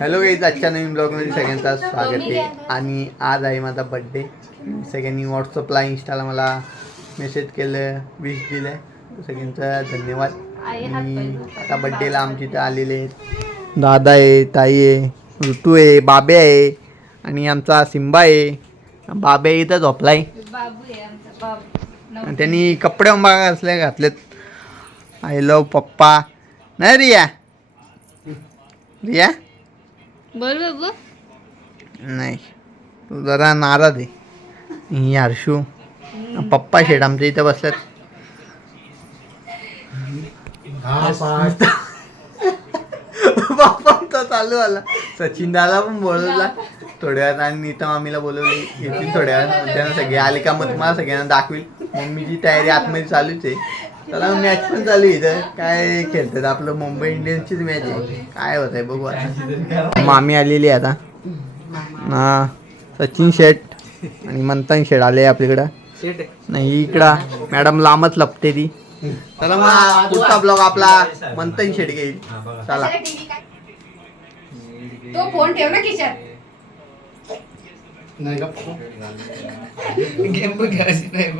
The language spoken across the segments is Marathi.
हॅलो गाईज, आजच्या नवीन ब्लॉगमध्ये सगळ्यांचं स्वागत आहे. आणि आज आहे माझा बड्डे. सगळ्यांनी व्हॉट्सअपला इंस्टाला मला मेसेज केलं, विश दिलं, सगळ्यांचा धन्यवाद. आणि आता बड्डेला आमच्या इथं आलेले आहेत दादा आहे, ताई आहे, ऋतू आहे, बाबे आहे आणि आमचा सिंबा आहे. बाबे इथं झोपलाय आणि त्यांनी कपडे असले घातलेत. आय लव पप्पा. नाही रिया, रिया बोल बाबू. नाही, तू जरा नाराज आहे. ही हर्षू पप्पा शेड आमच्या इथं बसल्यात. बाप्पांचा चालू आला. सचिन दादा पण बोलवला थोड्या वेळात आणि नीता मामीला बोलवली, येतील थोड्या वेळात. त्यांना सगळे आले का मग तुम्हाला सगळ्यांना दाखवील. मम्मीची तयारी आतमध्ये चालूच आहे. त्याला मॅच पण चालू आहे इथं. काय खेळतात आपलं मुंबई इंडियन्सचीच मॅच आहे. काय होत आहे बघू आता. मामी आलेली आहे आता. हा, सचिन शेट आणि मंथन शेट आले आपल्याकडं. नाही इकडं मॅडम लांबच लपते ती. चला मग पुढचा ब्लॉग आपला मंथन शेट घेईल. चला. तो फोन ठेव ना खिशात. गेम पण करायची नाही.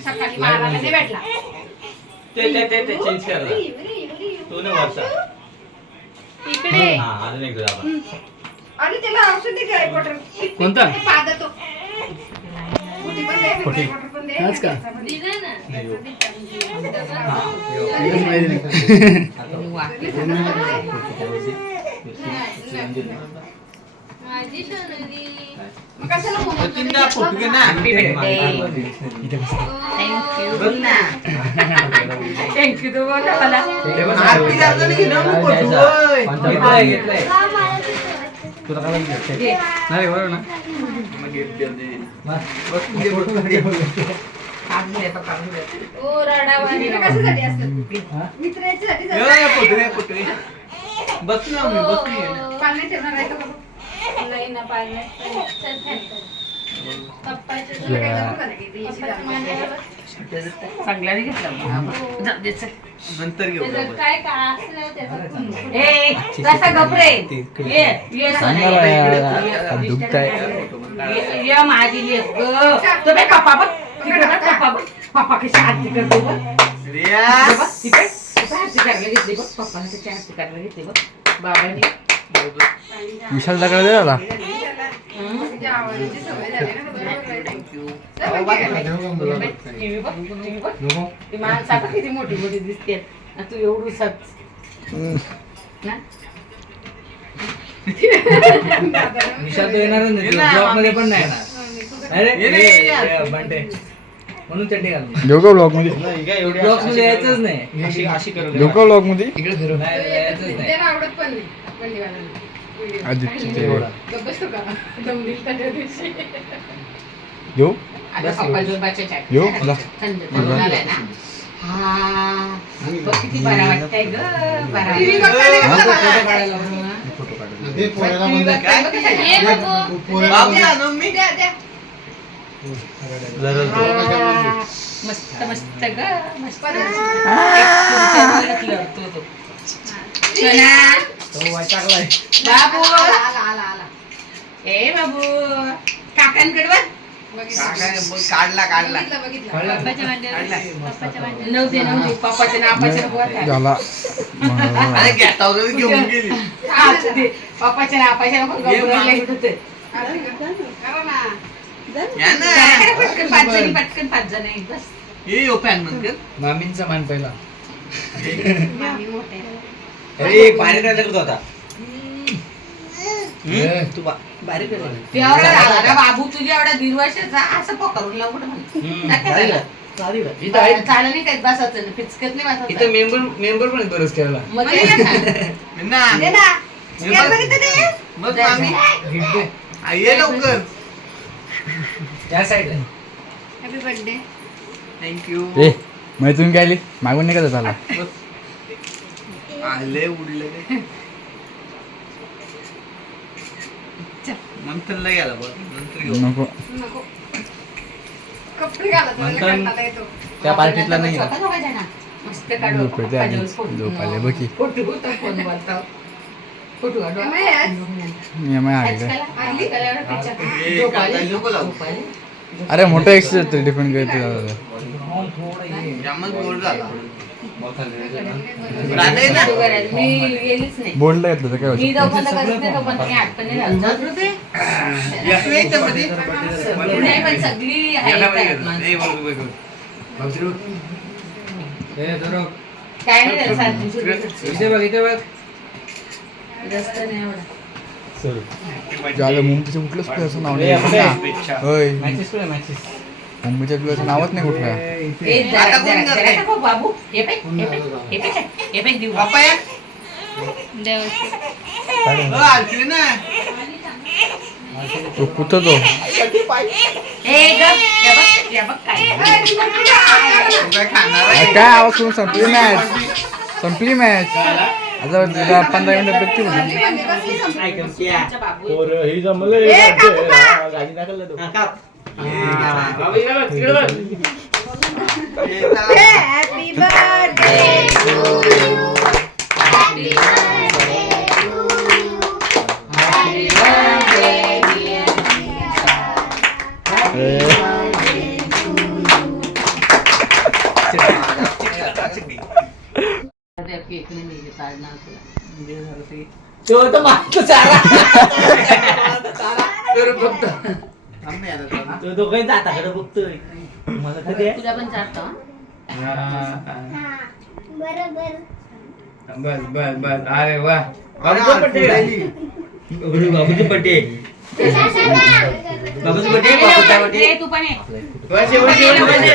सकाळी मारायला नाही भेटला. इकडे आणि त्याला औषध दे काय बटर. कोणता? पादा तो कुठे पण दे, कुठे? बटर पण दे. हाच का? दिला ना. माझी सोनली. मग कशाला फोन करतो? थँक्यू तो बोला मला. नाही बरोबर ना. ओ रडावानी. कशासाठी असतं? मित्र याच्यासाठी जातात. बस ना मी बस. पाळण्यात ठेवणार आहे का बाबा? नाही ना, पाळण्यात. चल खायचं. पप्पाच्या तुला काय जमलं का नाही? ते याची जागा. चांगल्याने घेतला जाऊ दे चल. नंतर घेऊ. त्याचं काय का असलं त्याचं खून. ए कसा गपरे ये ये ये माझी ये ग तो बे पप्पा बघ तिकडे बघ पप्पा बघ पप्पा कशी आरती करतो बघ रिया बघ तिकडे आरती करायला घेतली बघ पप्पा कशी आरती करायला घेतली बघ बाबांनी विशाल दगड दे दादा. तिच्या आवडीची सवय झाली ना. बरोबर आहे. थँक्यू. टीव्ही बघ टीव्ही बघ ती माणसं आता किती मोठी मोठी दिसते आणि तू एवढू सच ना विशाल तो येणारच नाही. ब्लॉग मध्ये पण नाही येणार. अरे बंटे म्हणून चड्डी घालून लोका ब्लॉग मध्ये ब्लॉग मध्ये यायचंच नाही. अशी अशी करू लोका ब्लॉग मध्ये इकडे फिरू नाही यायचंच नाही. त्याला आवडत पण नाही बंडीवाल्यांना. व्हिडिओ. आदित्य गप्प बसतो का? दम दिल त्या दिवशी. घेऊ आता पप्पा जोर बाच्या यो, जा. थंड होणार आहे ना. हा बघ किती बरा वाटतंय ग बरा टीव्ही बघताना हा, कसं फोटो बघा? काढायला बघ ना. फोटो काढायला. टीव्ही बघताय बघ कसा ये बाबू. बाबू आणून मी. द्या, द्या. हा, मस्त मस्त ग मस्त परत. तो सोना तो वैतागलाय. बाबू आला, आला, आला, आला. ए बाबू काकांकडे बघ काढला बघितलं, बघितलं. कळलं? नव्हते पप्पाच्या नापाच्या वर झाला अरे घेता घेऊन गेली. पप्पाच्या नापाच्या होते करा ना. या ना. पटकन पाच जण आहे बस ये यो फॅन म्हणते. मामींचा मान पहिला. मामी मोठे. अरे बाहेर काय करतो आता. तू बारीक आहे. तेवढा झाला ना बाबू तुझ्या एवढा 1.5 वर्षाचा असं पकडून लावून इथं आहे. चाललं नाही काही बसायचं पिचकत नाही इथं बसायचं मेंबर पण बरंच केला. मग ते ना. ना. दे ना. स्कॅन बघितलं ते? मग मामी हिट दे. ये लवकर. या साईडला. Happy birthday. थँक्यू. ए मैत्रीण काय आली मागून नाही का झाला. आले उडले. नंतर गेला बघ. नंतर घेऊ. नको नको. कपडे घालत नाही, नंतर- कंटाळा येतो. त्या पार्टीतला नाही स्वतः बघायचा ना. मस्त काढू. झोपेते आणि काजल फोटो. झोपाले बघी फोटो होता, फोन बोलता. फोटो काढू. एम आय आज? मी आम्ही आज आले काला- आज काला पिक्चर. ए, झोप आली? काजल झोप आली. झोप आली? अरे मोठं एक्सरसाइज डिपेंड करते जामच बोर झाला मी गेलीच नाही. बोलला घेतलं तर काय मी होतं जोपर्यंत करत नाही तोपर्यंत मी आठवण नाही झालं. नाही पण सगळी आहेत माणसं. काय नाही झालं, सारखी सुरू. इथे बघ इथे बघ. जास्त नाही एवढं. झालं मुंबईचं कुठलंच प्लेअरचं नाव ए, नाही आपले. होय मॅचेस कुठे मॅचेस? मुंबईच्या प्लेअरचं नावच नाही कुठलं ए, जरा- जरा- जरा टाकू बाबू. हे पाय, हे पाय, हे पाय, हे पाय देऊ. देवाची. तो कुठं तो ए, गप. हे बघ, हे बघ काय. काय आवाज करून संपली मॅच आता 15 मिनिटं बघते चालली म्हणजे कसली संपली? तुमच्या बाबू. ही जमले. ए, काकू का? गाडी टाकलं तो. Happy birthday to you. Happy birthday to you. Happy birthday dear त्या केकने मी काढणार तुला. तो तर मागतो चारा. तो दोघे जाताकडे बघतोय. मला कधी आहे? तुला पण चारतो हा? बस बस बस अरे वा बाबूचा बर्थडे बाबूचा बर्थडे बाबूचा बर्थडे बाबूचा बर्थडे ए, तू पण ये. वर्ष वर्ष वर्ष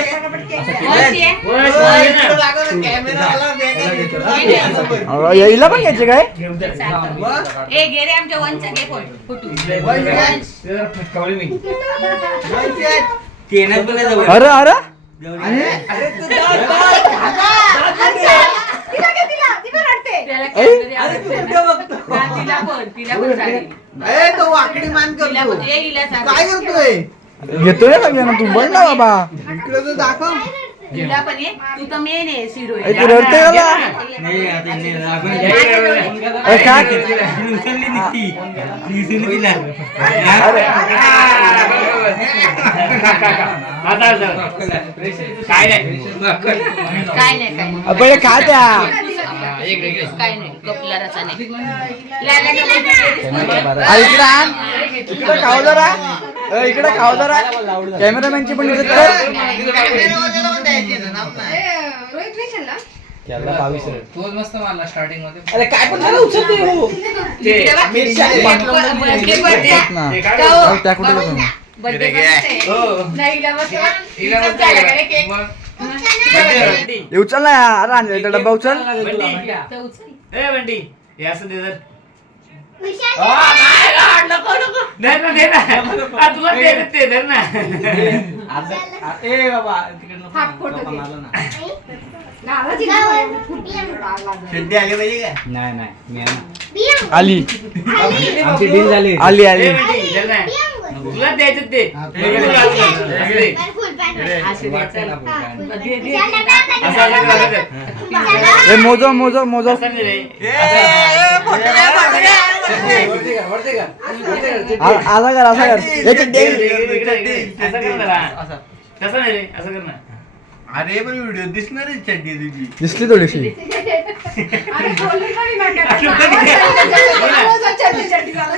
यायला पण घ्यायचे काय ए, घे रे आमच्या वनचा घे फोटो. अरे अरे तिला घे, ती पण रडते. त्याला कॅमेरे आवडते ना. हा, तिला पण साडी. तो वाकडी मान तिला करतो पण- ए, हिला साडी. काय करतोय घेतोय सगळ्यांना तू बोल ना बाबा इकडे तर दाखव तिला पण ये. तू तर मेन आहे हिरो. ए, ती रडते का ला? ए, काय काय नाही काय नाही काय नाही. पहिले खा द्या काय नाही कपला रचा नाही. लाला का आ, इकडे आण इकडे खाऊ जरा इकडे खाऊ जरा कॅमेरामॅनची पण इज्जत कर रोहित नाही खेळला? तोच मस्त मारला स्टार्टिंग मध्ये. अरे काय पण झालं उचलते हो ना जाऊ, त्या कुठे जातो? बर्थडे नाही, हिला बस- हिला झाला का रे केक? ए, उचल ना यार आणलेला डब्बा उचल ए बंटी हे असं दे जर. नाही ना दे ना. आ, तुला ते धर ना. ए बाबा हाफ फोटो घे. ना. घाला तिला. शेट्टी आली पाहिजे काय नाही नाही मी आहे ना. आली आमची डील झाली. आली आली ए बंटी धर ना. तुला द्यायचं ते. असं दे. ए मोजो मोजो मोजो असं दे रे. असा कर असा कर याच्यात दे. असं कर ना. तसं नाही रे असं कर ना. अरे पण व्हिडिओ दिसणार आहे चड्डी तुझी दिसली थोडीशी अरे बोलली तरी नका. आवाज चड्डी चड्डी झाला.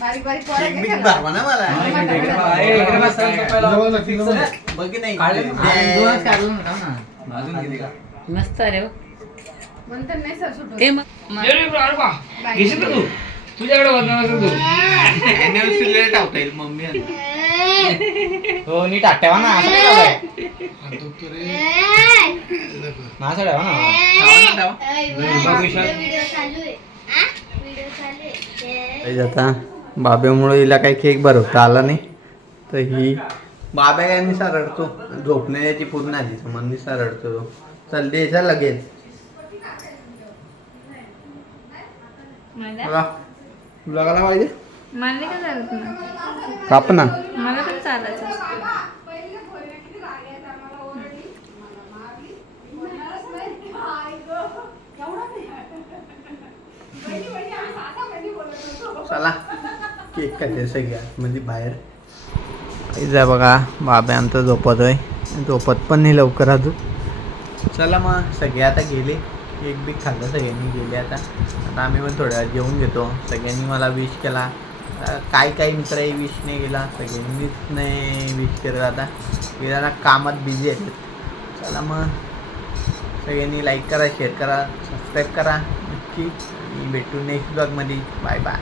बारीक बारीक पोरं घे मिक्स खायला. दाखवा ना मला बघ नाही मस्त रे. म्हणतात नाही सर सुटून. ते मग घेशील का तू तुझ्याकडे बघणार असेल तू. अॅनिव्हर्सरीला टाकता येईल मम्मी हो नीट आठवा ना. असं काय झालंय? ना असं ठेवा ना. आता बाब्यामुळे हिला काही केक भरवता आला नाही तर ही बाब्या काय निसा रडतो झोपण्याची पूर्ण आली समज निसा रडतो तो चल द्यायचा लगेच मला बघा, लगायला पाहिजे मला नाही का चालत ना काप ना मला पण चालायचं असतं. चला केक काढते सगळ्यात म्हणजे बाहेर जा बघा बाबा आमचा झोपतोय झोपत पण नाही लवकर अजून चला मग सगळे आता गेले केक बी खाल्लं सगळ्यांनी गेले आता आता आम्ही पण थोड्या वेळात जेवून घेतो सगळ्यांनी मला विश केला काही मित्रही विश नाही केला सगळ्यांनीच नाही विश केलं आता गेला ना कामात बिझी आहेत चला मग सगळ्यांनी लाईक करा शेअर करा सबस्क्राईब करा नक्की आणि भेटू नेक्स्ट ब्लॉगमध्ये बाय बाय